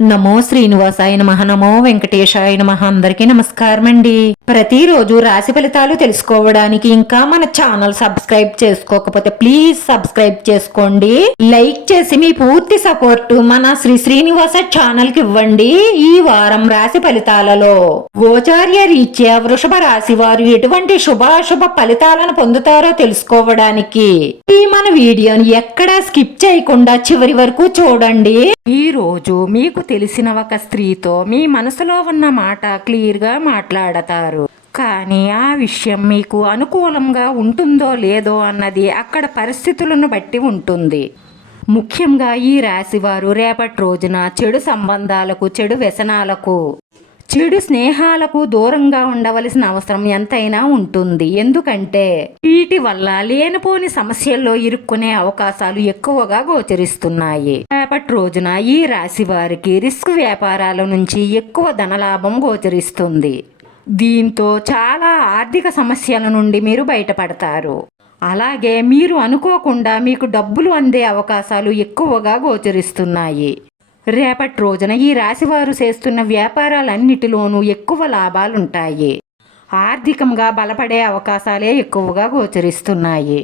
నమో శ్రీనివాసాయ నమః, నమో వెంకటేశాయ నమః. అందరికీ నమస్కారం అండి. ప్రతిరోజు రాశి ఫలితాలు తెలుసుకోవడానికి ఇంకా మన ఛానల్ సబ్స్క్రైబ్ చేసుకోకపోతే ప్లీజ్ సబ్స్క్రైబ్ చేసుకోండి. లైక్ చేసి మీ పూర్తి సపోర్ట్ మన శ్రీనివాస ఛానల్ కి ఇవ్వండి. ఈ వారం రాశి ఫలితాలలో గోచార్య రీత్యా వృషభ రాశి వారు ఎటువంటి శుభాశుభ ఫలితాలను పొందుతారో తెలుసుకోవడానికి ఈ మన వీడియోని ఎక్కడా స్కిప్ చేయకుండా చివరి వరకు చూడండి. ఈ రోజు మీకు తెలిసిన ఒక స్త్రీతో మీ మనసులో ఉన్న మాట క్లియర్ గా మాట్లాడతారు. కానీ ఆ విషయం మీకు అనుకూలంగా ఉంటుందో లేదో అన్నది అక్కడ పరిస్థితులను బట్టి ఉంటుంది. ముఖ్యంగా ఈ రాశివారు రేపటి రోజున చెడు సంబంధాలకు, చెడు వ్యసనాలకు, చెడు స్నేహాలకు దూరంగా ఉండవలసిన అవసరం ఎంతైనా ఉంటుంది. ఎందుకంటే వీటి వల్ల లేనిపోని సమస్యల్లో ఇరుక్కునే అవకాశాలు ఎక్కువగా గోచరిస్తున్నాయి. రేపటి రోజున ఈ రాశి వారికి రిస్క్ వ్యాపారాల నుంచి ఎక్కువ ధనలాభం గోచరిస్తుంది. దీంతో చాలా ఆర్థిక సమస్యల నుండి మీరు బయటపడతారు. అలాగే మీరు అనుకోకుండా మీకు డబ్బులు అందే అవకాశాలు ఎక్కువగా గోచరిస్తున్నాయి. రేపటి రోజున ఈ రాశివారు చేస్తున్న వ్యాపారాలన్నిటిలోనూ ఎక్కువ లాభాలుంటాయి. ఆర్థికంగా బలపడే అవకాశాలే ఎక్కువగా గోచరిస్తున్నాయి.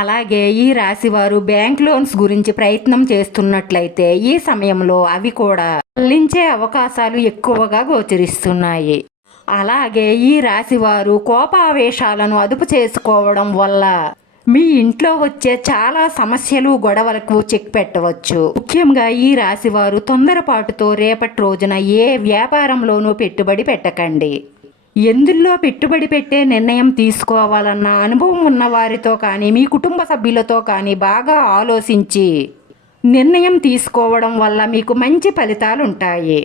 అలాగే ఈ రాశివారు బ్యాంక్ లోన్స్ గురించి ప్రయత్నం చేస్తున్నట్లయితే ఈ సమయంలో అవి కూడా చెల్లించే అవకాశాలు ఎక్కువగా గోచరిస్తున్నాయి. అలాగే ఈ రాశివారు కోపావేశాలను అదుపు చేసుకోవడం వల్ల మీ ఇంట్లో వచ్చే చాలా సమస్యలు, గొడవలకు చెక్ పెట్టవచ్చు. ముఖ్యంగా ఈ రాశివారు తొందరపాటుతో రేపటి రోజున ఏ వ్యాపారంలోనూ పెట్టుబడి పెట్టకండి. ఎందులో పెట్టుబడి పెట్టే నిర్ణయం తీసుకోవాలన్న అనుభవం ఉన్న వారితో కానీ మీ కుటుంబ సభ్యులతో కానీ బాగా ఆలోచించి నిర్ణయం తీసుకోవడం వల్ల మీకు మంచి ఫలితాలు ఉంటాయి.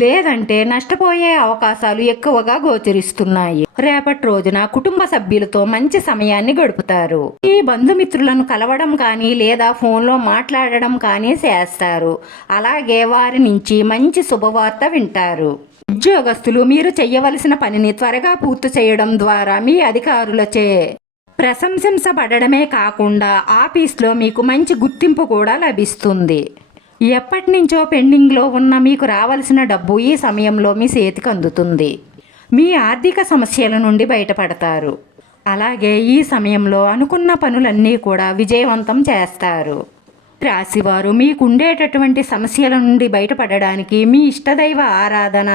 లేదంటే నష్టపోయే అవకాశాలు ఎక్కువగా గోచరిస్తున్నాయి. రేపటి రోజున కుటుంబ సభ్యులతో మంచి సమయాన్ని గడుపుతారు. ఈ బంధుమిత్రులను కలవడం కానీ లేదా ఫోన్లో మాట్లాడడం కానీ చేస్తారు. అలాగే వారి నుంచి మంచి శుభవార్త వింటారు. ఉద్యోగస్తులు మీరు చేయవలసిన పనిని త్వరగా పూర్తి చేయడం ద్వారా మీ అధికారులచే ప్రశంసించబడమే కాకుండా ఆఫీస్లో మీకు మంచి గుర్తింపు కూడా లభిస్తుంది. ఎప్పటి నుంచో పెండింగ్లో ఉన్న మీకు రావాల్సిన డబ్బు ఈ సమయంలో మీ చేతికి అందుతుంది. మీ ఆర్థిక సమస్యల నుండి బయటపడతారు. అలాగే ఈ సమయంలో అనుకున్న పనులన్నీ కూడా విజయవంతం చేస్తారు. రాశివారు మీకుండేటటువంటి సమస్యల నుండి బయటపడడానికి మీ ఇష్టదైవ ఆరాధన,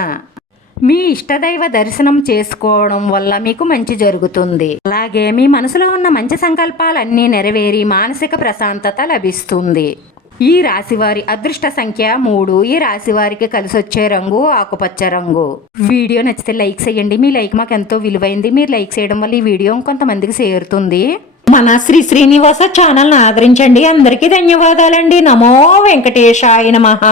మీ ఇష్టదైవ దర్శనం చేసుకోవడం వల్ల మీకు మంచి జరుగుతుంది. అలాగే మీ మనసులో ఉన్న మంచి సంకల్పాలన్నీ నెరవేరి మానసిక ప్రశాంతత లభిస్తుంది. ఈ రాశివారి అదృష్ట సంఖ్య 3. ఈ రాశివారికి కలిసొచ్చే రంగు ఆకుపచ్చ రంగు. వీడియో నచ్చితే లైక్ చేయండి. మీ లైక్ మాకు ఎంతో విలువైంది. మీరు లైక్ చేయడం వల్ల ఈ వీడియో కొంతమందికి చేరుతుంది. మన శ్రీనివాస ఛానల్ని ఆదరించండి. అందరికీ ధన్యవాదాలండి. నమో వెంకటేశాయ నమః.